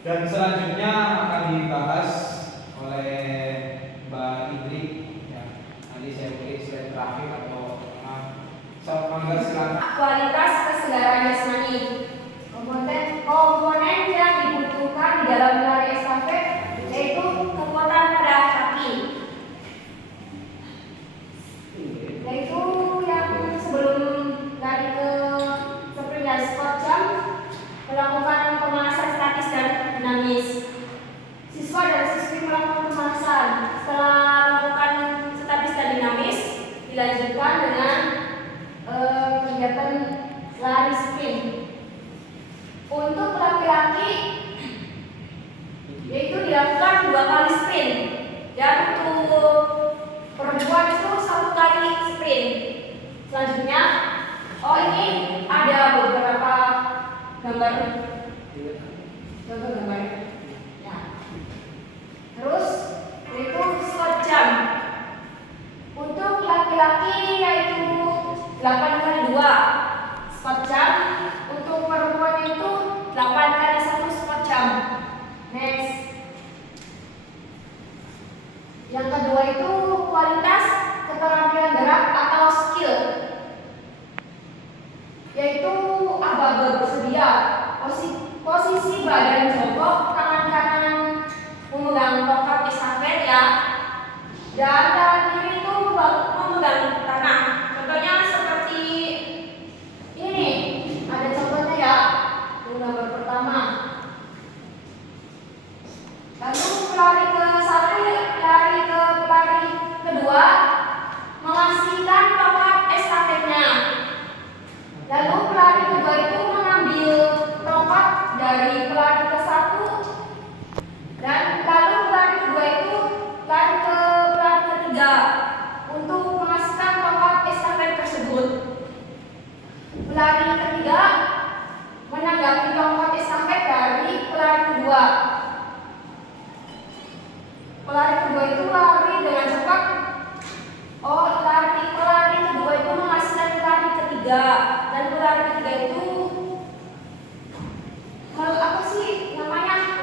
Dan selanjutnya akan dibahas oleh Mbak Indri. Ya, nanti saya mungkin slide terakhir atau silakan. Kualitas kesegaran jasmani. Komponen yang dibutuhkan di dalam lari estafet yaitu kekuatan pada kaki. Yaitu yang sebelum lari ke sprint dan squat jump melakukan pemanasan statis dan dinamis. Siswa dan siswi melakukan pemanasan. Setelah melakukan statis dan dinamis, dilanjutkan dengan kegiatan lari sprint. Untuk laki-laki yaitu dilakukan 2 kali sprint, dan untuk perempuan itu 1 kali sprint. Selanjutnya, ini ada beberapa gambar. Ya. Terus itu squat jump. Untuk laki-laki yaitu 8 kali 2 squat jump. Untuk perempuan itu 8 kali 1 squat jump. Next. Yang kedua itu kualitas keterampilan gerak atau skill, yaitu aba-aba bersedia, posisi badan jongkok, tangan kanan memegang tongkat estafet ya, dan tangan kiri itu memegang tanah. Contohnya seperti ini, ada contohnya ya, gambar pertama. Lalu pelari ke satu, lari ke pelari kedua, mengasingkan tongkat estafetnya. Lalu pelari kedua itu mengambil tongkat dari pelari ke satu, dan lalu pelari kedua itu lari ke pelari ketiga untuk mengasingkan tongkat estafet tersebut. Pelari ketiga menanggapi tongkat estafet dari pelari kedua. Pelari kedua itu lari dengan cepat. Pelari kedua itu menghasilkan pelari ketiga, dan pelari ketiga itu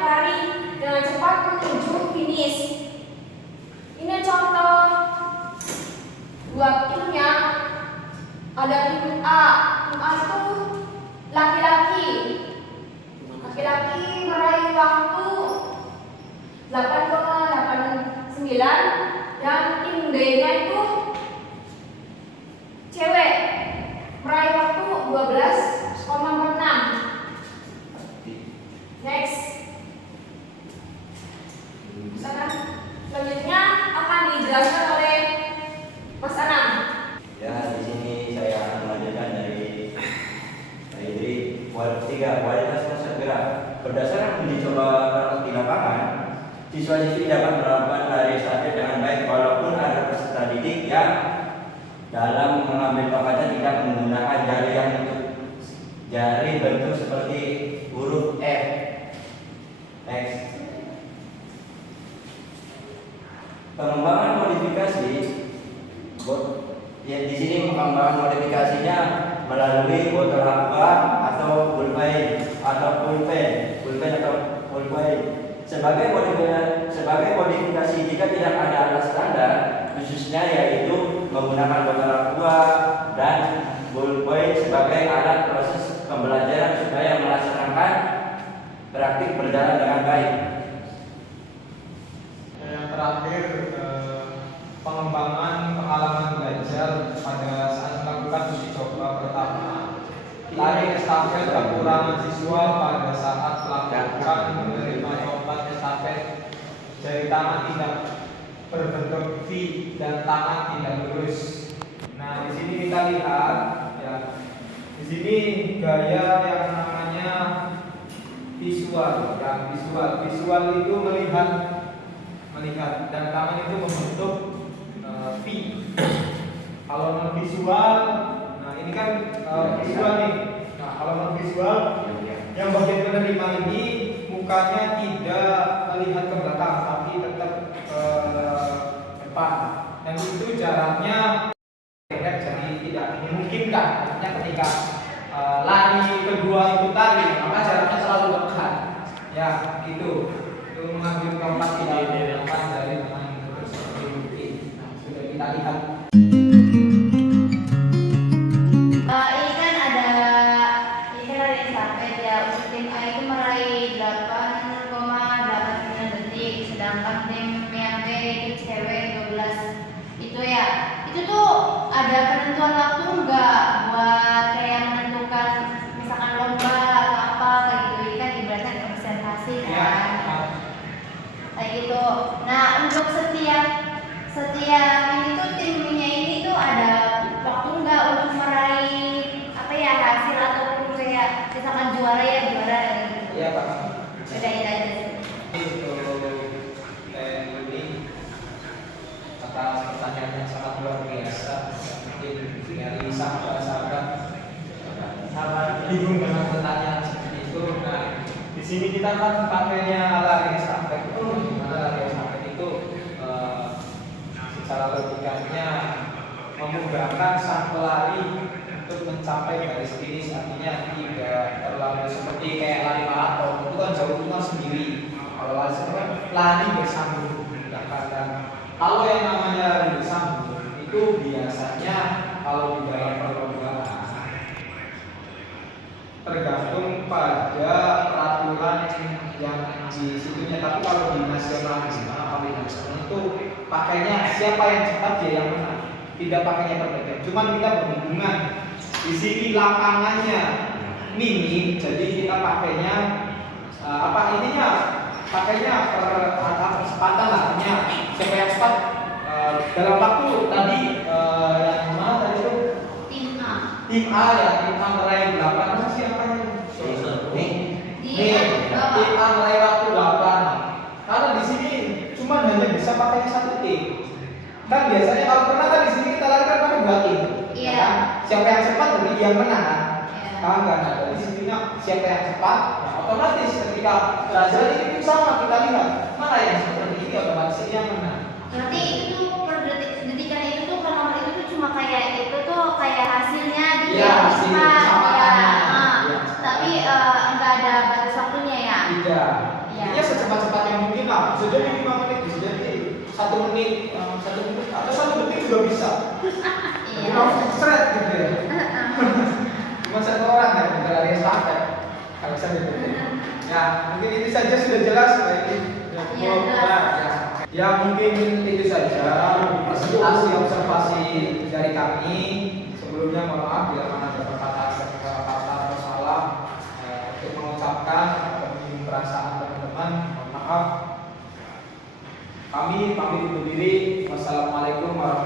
lari dengan cepat menuju finish. Ini contoh 2 timnya. Ada tim A. Tim A itu laki-laki meraih waktu 8,89, dan tim B-nya itu cewek meraih waktu 12,46. Next. Selanjutnya akan dijelaskan oleh Mas Anam. Ya, di sini saya akan melanjutkan dari Indri. 3. Kualitas masa gerak. Berdasarkan uji coba di lapangan, siswa-siswi dapat melakukan lari estafet dengan baik walaupun ada peserta didik yang dalam mengambil tongkatnya tidak menggunakan jari bentuk seperti huruf F. Next. Pengembangan modifikasi. Ya, di sini pengembangan modifikasinya melalui botol aqua atau pulpen sebagai modifikasi jika tidak ada alat standar khususnya, yaitu menggunakan botol aqua dan pulpen sebagai alat proses pembelajaran supaya melaksanakan praktik berjalan dengan baik. Yang terakhir, pengembangan pengalaman belajar pada saat melakukan uji coba pertama lari estafet kekurangan siswa pada saat melakukan menerima tongkat estafet. Jari tangan tidak berbentuk V dan tangan tidak lurus. Nah, di sini kita lihat ya. Di sini gaya yang namanya visual. Ya, visual itu melihat dan tangan itu membentuk V. Kalau non visual, nah ini kan visual nih. Nah, kalau non visual, yang bagian penerima ini mukanya tidak melihat ke belakang, tapi tetap ke depan. Dan itu jaraknya jadi tidak memungkinkan. Artinya ketika lari kedua itu tadi, maka jaraknya terlalu dekat. Ya, gitu. Itu mengambil keempat tidak relevan dari teman itu seperti bukti. Nah, sudah kita lihat. Ini kan ada estafet ya. Untuk tim A itu meraih 8,89 detik, sedangkan tim yang B itu cewek 12. Itu ya. Itu tuh ada penentuan waktu enggak buat kayak menentukan misalkan lomba atau apa kayak gitu. Ini kan ibaratnya presentasi Ya, kan. Kayak gitu. Nah, untuk setiap ini tuh timnya ini tuh ada waktu enggak untuk meraih apa ya hasil ataupun kayak misalkan juara ya juara kayak gitu. iya Pak. Beda aja sih. Untuk ini atas pertanyaan yang sangat luar biasa, mungkin dari sahabat-sahabat bingung dengan pertanyaan seperti itu. Nah, di sini kita kan pakainya lari estafet. Gimana lari estafet itu secara logikanya memudahkan sang pelari untuk mencapai garis finish, artinya tidak terlalu seperti kayak lari maraton itu kan jauh cuma sendiri. Kalau lari estafet lari bersambung. Dan kalau yang namanya lari bersambung itu biasanya kalau di dalam perlombaan tergantung pada peraturan yang di situnya. Tapi kalau di nasional itu pakainya siapa yang cepat dia yang menang, tidak pakainya terdekat. Cuman kita berhubungan di sini lapangannya minim, jadi kita pakainya pakainya percepatan lah, artinya siapa yang cepat dalam waktu tadi yang mana tadi itu Tim A. tim A ya, tim A meraih 8. Masa siapanya nih tim A meraih waktu 8. Karena di sini cuma hanya bisa pakai satu tim. Kan biasanya kalau pernah kan di sini kita lari kan pakai 2 tim. Iya. Ya kan? Siapa yang cepat berarti dia menang kan? Iya. Paham kan? Nah, dari sininya siapa yang cepat, nah, otomatis ketika belajar ini pun sama, kita lihat mana yang seperti ini otomatis dia yang menang. Berarti itu tuh per detikan itu tuh kalau nomor itu tuh cuma kayak itu tuh kayak hasilnya gitu Iya, hasil cepat, kecepatannya. Iya. Tapi enggak ada batas waktunya ya. Tidak. Iya. Dia secepat-cepatnya mungkin lah. Bisa jadi 5 menit, bisa jadi 1 menit, 1 menit atau 1 detik juga bisa. Jadi Iya. langsung seret gitu ya. Cuma satu orang ya lari estafet. Kalau bisa gitu. Ya, mungkin itu saja sudah jelas Pak. Iya, jelas. Ya, mungkin itu saja presentasi observasi dari kami. Sebelumnya mohon maaf bila mana ada kata-kata atau salah untuk mengucapkan atau menyinggung perasaan teman-teman. Mohon maaf. Kami pamit undur diri. Wassalamualaikum warahmatullahi wabarakatuh.